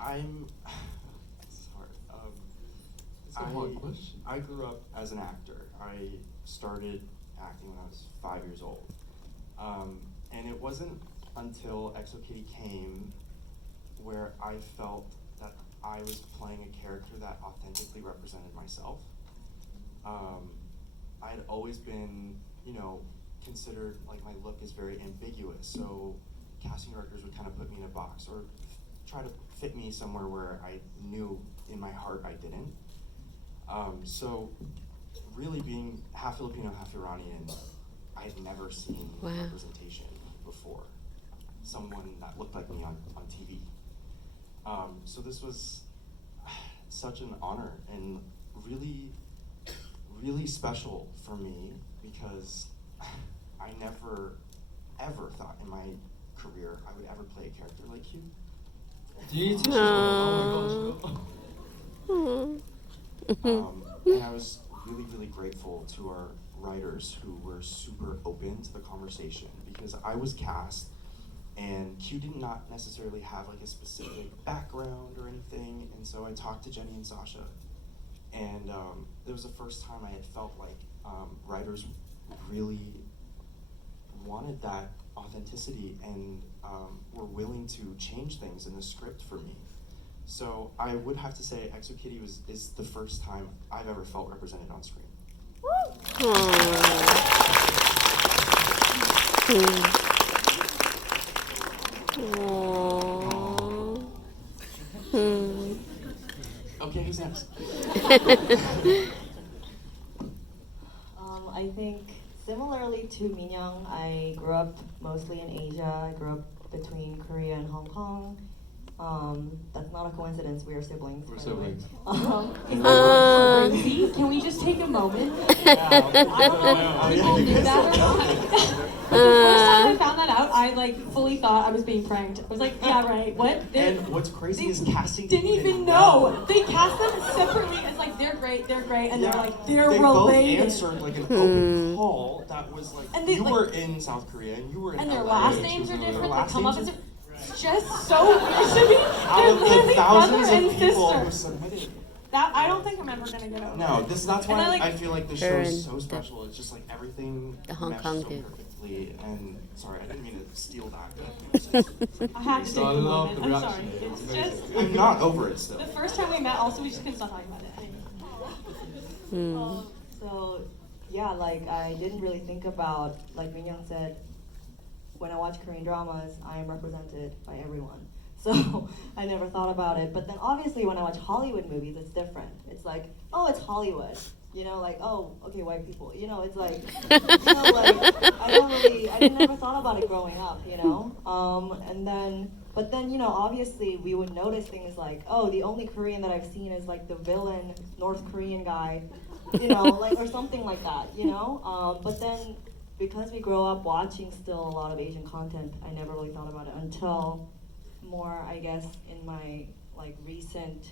I'm. It's hard. It's a hard question. I grew up as an actor. I started acting when I was 5 years old, and it wasn't until ExoKitty came where I felt that I was playing a character that authentically represented myself. I had always been, considered like my look is very ambiguous, so casting directors would kind of put me in a box or try to fit me somewhere where I knew in my heart I didn't. So really being half Filipino, half Iranian, I had never seen representation before. Someone that looked like me on TV. So this was such an honor and really, really special for me because I never, ever thought in my career I would ever play a character like you. Do you need to? Oh my gosh. And I was really, really grateful to our writers who were super open to the conversation because I was cast and Q did not necessarily have like a specific background or anything, and so I talked to Jenny and Sasha, and it was the first time I had felt like writers really wanted that authenticity and were willing to change things in the script for me. So I would have to say ExoKitty is the first time I've ever felt represented on screen. Okay, who's next? I think similarly to Minyoung, I grew up mostly in Asia. I grew up between Korea and Hong Kong. That's not a coincidence. We are siblings. We're siblings. See, can we just take a moment? Yeah. I don't know if people knew that or not. The first time I found that out, I fully thought I was being pranked. I was like, yeah, right. What? And what's crazy is casting didn't even know. They cast them separately as like they're great, and they're like they're they related. Both answered like an open call that was like And they, you were in South Korea and you were in and LA. their last names are Their different. They last come up names as just so weird to me. out They're of the literally brother thousands and of people who sister. submitted. That I don't think I'm ever gonna get over. No, that's why And I feel like the show Her is and so special. It's just like everything the Hong meshed Kong so dude. perfectly. And sorry, I didn't mean to steal that. But I had to take I a love moment. the I'm sorry. reaction. It's just I'm not over it still. the first time we met. Also, we just couldn't stop talking about it. So yeah, like I didn't really think about, like Minyoung said, when I watch Korean dramas, I am represented by everyone. So I never thought about it. But then obviously when I watch Hollywood movies, it's different. It's like, oh, it's Hollywood. Like, oh, okay, white people. It's like, like, I never thought about it growing up, but then, obviously we would notice things like, oh, the only Korean that I've seen is like the villain North Korean guy, like, or something like that, but then because we grow up watching still a lot of Asian content, I never really thought about it until more, I guess, in my like recent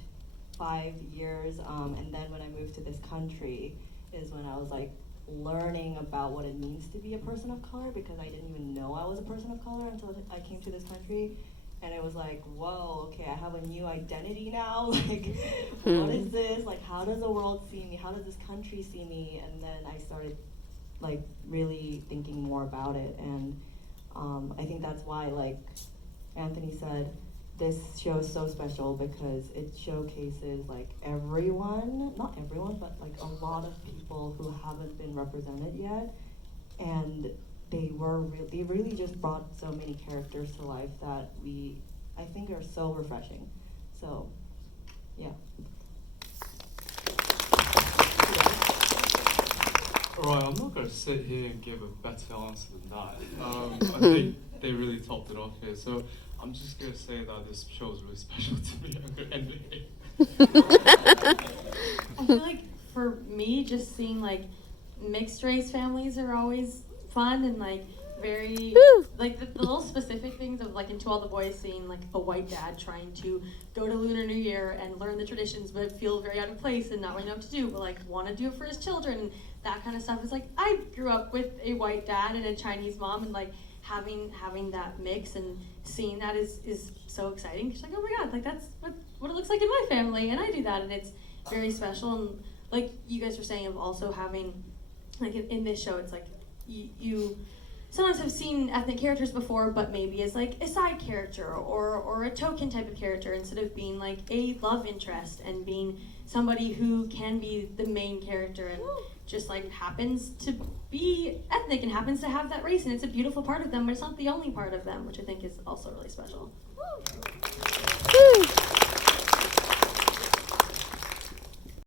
5 years, and then when I moved to this country is when I was like learning about what it means to be a person of color, because I didn't even know I was a person of color until I came to this country, and it was like, whoa, okay, I have a new identity now. Like, what is this? Like, how does the world see me? How does this country see me? And then I started like really thinking more about it, and I think that's why, like Anthony said, this show is so special because it showcases like everyone, not everyone, but like a lot of people who haven't been represented yet, and they really just brought so many characters to life that I think are so refreshing. So, yeah. Alright, I'm not going to sit here and give a better answer than that. I think they really topped it off here. So I'm just going to say that this show is really special to me. I'm going to end it here. I feel like for me, just seeing like mixed race families are always fun and like very like the little specific things of like in To All the Boys, seeing like a white dad trying to go to Lunar New Year and learn the traditions but feel very out of place and not really know what to do, but like want to do it for his children. That kind of stuff is like, I grew up with a white dad and a Chinese mom, and like having that mix and seeing that is so exciting. She's like, oh my god, like that's what it looks like in my family, and I do that, and it's very special. And like you guys were saying, of also having, like in this show, it's like you sometimes have seen ethnic characters before, but maybe as like a side character or a token type of character, instead of being like a love interest and being somebody who can be the main character and just like happens to be ethnic and happens to have that race, and it's a beautiful part of them, but it's not the only part of them, which I think is also really special. Woo.